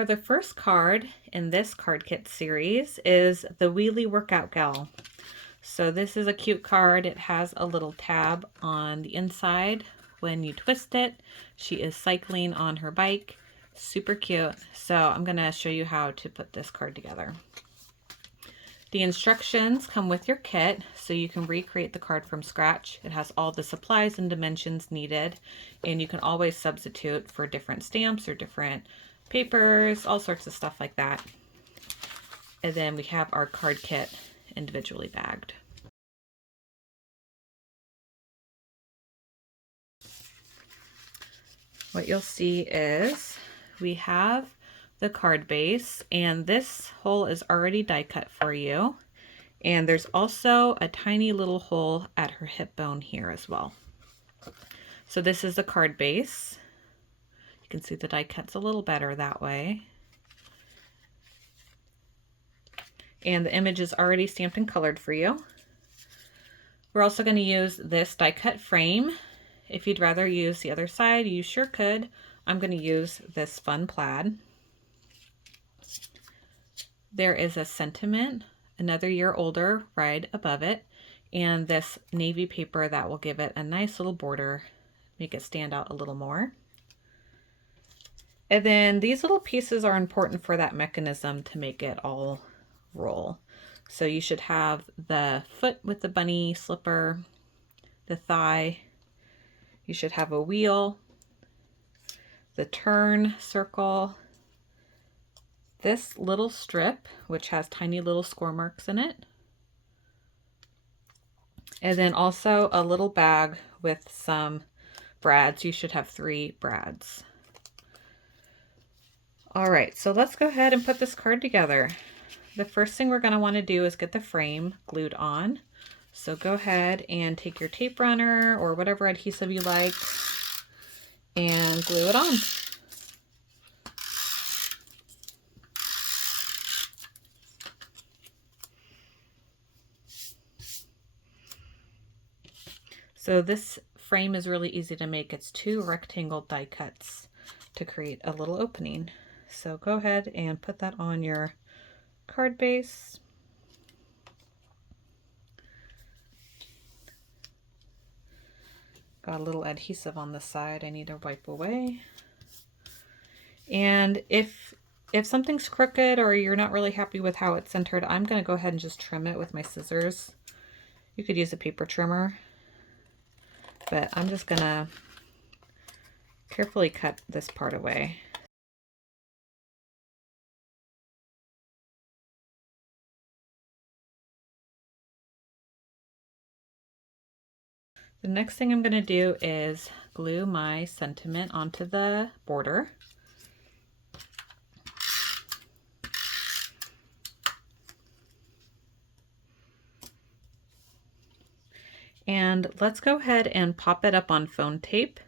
For the first card in this card kit series is the Wheelie Workout Gal. So this is a cute card. It has a little tab on the inside. When you twist it, she is cycling on her bike. Super cute. So I'm going to show you how to put this card together. The instructions come with your kit, so you can recreate the card from scratch. It has all the supplies and dimensions needed, and you can always substitute for different stamps or different papers, all sorts of stuff like that. And then we have our card kit individually bagged. What you'll see is we have the card base, and this hole is already die cut for you. And there's also a tiny little hole at her hip bone here as well. So this is the card base. You can see the die cut's a little better that way. And the image is already stamped and colored for you. We're also going to use this die cut frame. If you'd rather use the other side, you sure could. I'm going to use this fun plaid. There is a sentiment, another year older, right above it, and this navy paper that will give it a nice little border, make it stand out a little more. And then these little pieces are important for that mechanism to make it all roll. So you should have the foot with the bunny slipper, the thigh, you should have a wheel, the turn circle, this little strip, which has tiny little score marks in it, and then also a little bag with some brads. You should have 3 brads. All right, so let's go ahead and put this card together. The first thing we're going to want to do is get the frame glued on. So go ahead and take your tape runner or whatever adhesive you like and glue it on. So this frame is really easy to make. It's 2 rectangle die cuts to create a little opening. So go ahead and put that on your card base. Got a little adhesive on the side I need to wipe away. And if something's crooked or you're not really happy with how it's centered, I'm going to go ahead and just trim it with my scissors. You could use a paper trimmer, but I'm just going to carefully cut this part away. The next thing I'm going to do is glue my sentiment onto the border. And let's go ahead and pop it up on phone tape.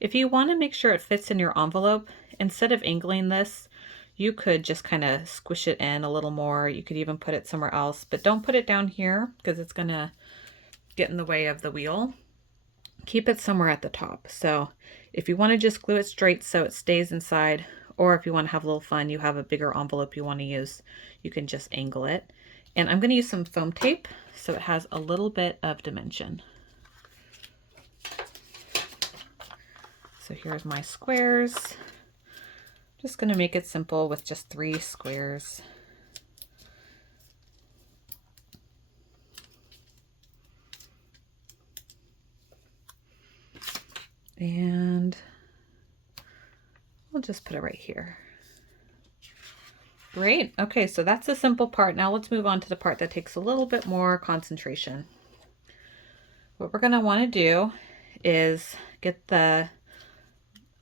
If you want to make sure it fits in your envelope, instead of angling this, you could just kind of squish it in a little more. You could even put it somewhere else, but don't put it down here because it's going to get in the way of the wheel. Keep it somewhere at the top. So if you want to just glue it straight so it stays inside, or if you want to have a little fun, you have a bigger envelope you want to use, you can just angle it. And I'm going to use some foam tape so it has a little bit of dimension. So here's my squares. Just going to make it simple with just 3 squares. And we'll just put it right here. Great. Okay, so that's the simple part. Now let's move on to the part that takes a little bit more concentration. What we're going to want to do is get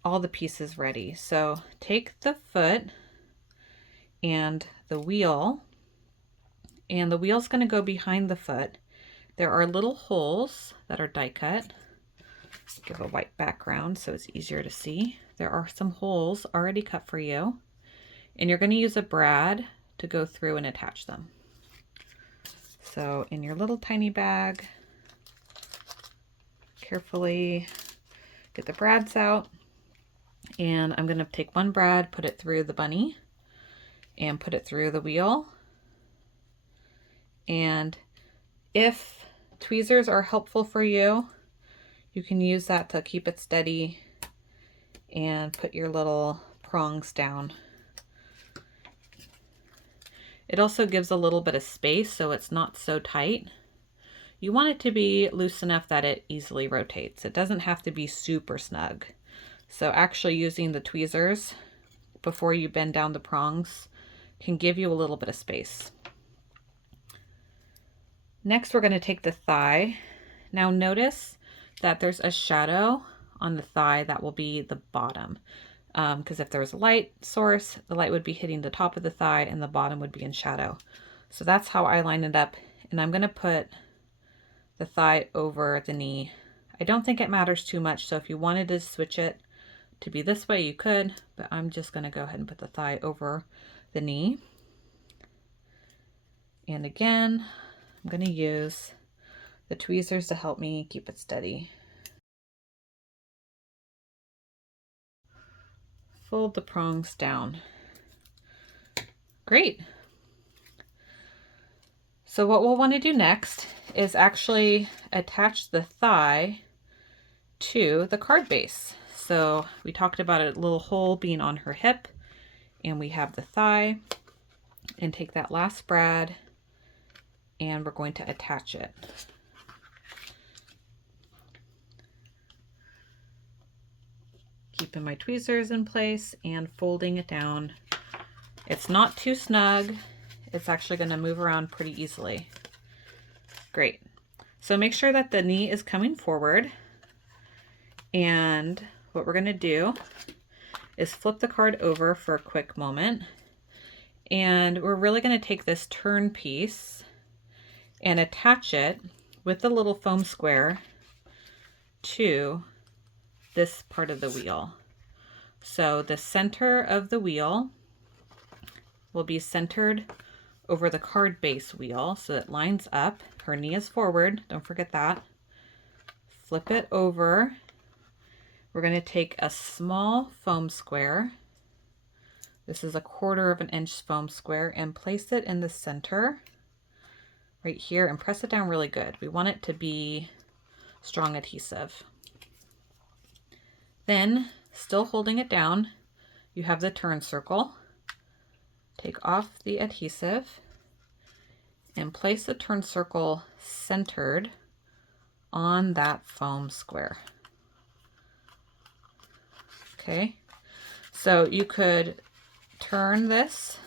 all the pieces ready. So take the foot and the wheel, and the wheel's going to go behind the foot. There are little holes that are die cut. Give a white background so it's easier to see. There are some holes already cut for you, and you're going to use a brad to go through and attach them. So in your little tiny bag, carefully get the brads out, and I'm going to take one brad, put it through the bunny, and put it through the wheel. And if tweezers are helpful for you, you can use that to keep it steady and put your little prongs down. It also gives a little bit of space so it's not so tight. You want it to be loose enough that it easily rotates. It doesn't have to be super snug. So actually using the tweezers before you bend down the prongs can give you a little bit of space. Next, we're going to take the thigh. Now notice that there's a shadow on the thigh that will be the bottom. Because if there was a light source, the light would be hitting the top of the thigh and the bottom would be in shadow. So that's how I line it up. And I'm going to put the thigh over the knee. I don't think it matters too much. So if you wanted to switch it to be this way, you could, but I'm just going to go ahead and put the thigh over the knee. And again, I'm going to use the tweezers to help me keep it steady. Fold the prongs down. Great. So what we'll want to do next is actually attach the thigh to the card base. So we talked about a little hole being on her hip, and we have the thigh, and take that last brad and we're going to attach it. Keeping my tweezers in place and folding it down. It's not too snug. It's actually going to move around pretty easily. Great. So make sure that the knee is coming forward. And what we're going to do is flip the card over for a quick moment. And we're really going to take this turn piece and attach it with the little foam square to this part of the wheel. So the center of the wheel will be centered over the card base wheel so it lines up. Her knee is forward, don't forget that. Flip it over. We're going to take a small foam square. This is a 1/4 of an inch foam square, and place it in the center right here and press it down really good. We want it to be strong adhesive. Then, still holding it down, you have the turn circle. Take off the adhesive and place the turn circle centered on that foam square. Okay, so you could turn this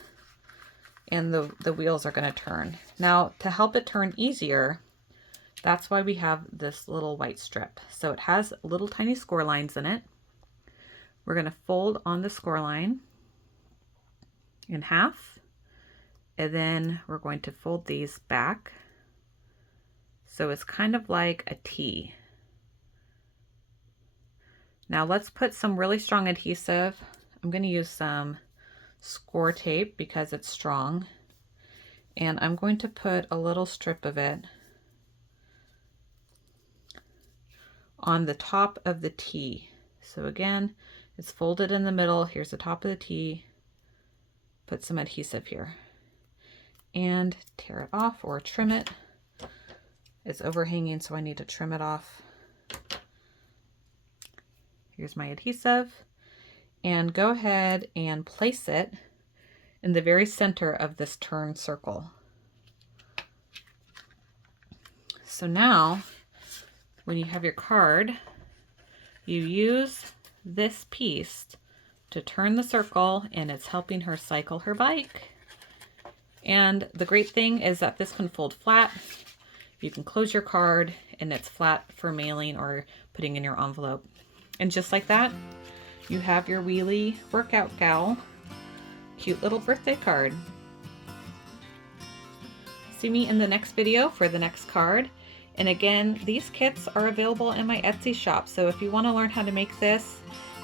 and the wheels are going to turn. Now, to help it turn easier, that's why we have this little white strip. So it has little tiny score lines in it. We're going to fold on the score line in half, and then we're going to fold these back. So it's kind of like a T. Now let's put some really strong adhesive. I'm going to use some score tape because it's strong, and I'm going to put a little strip of it on the top of the T. So again, it's folded in the middle. Here's the top of the T. Put some adhesive here and tear it off or trim it. It's overhanging, so I need to trim it off. Here's my adhesive, and go ahead and place it in the very center of this turn circle. So now, when you have your card, you use this piece to turn the circle, and it's helping her cycle her bike. And the great thing is that this can fold flat. You can close your card and it's flat for mailing or putting in your envelope. And just like that, you have your Wheelie Workout Gal cute little birthday card. See me in the next video for the next card. And again, these kits are available in my Etsy shop. So if you want to learn how to make this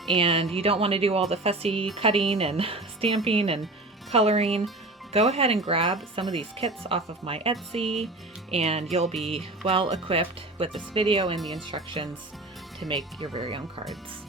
and you don't want to do all the fussy cutting and stamping and coloring, go ahead and grab some of these kits off of my Etsy, and you'll be well equipped with this video and the instructions to make your very own cards.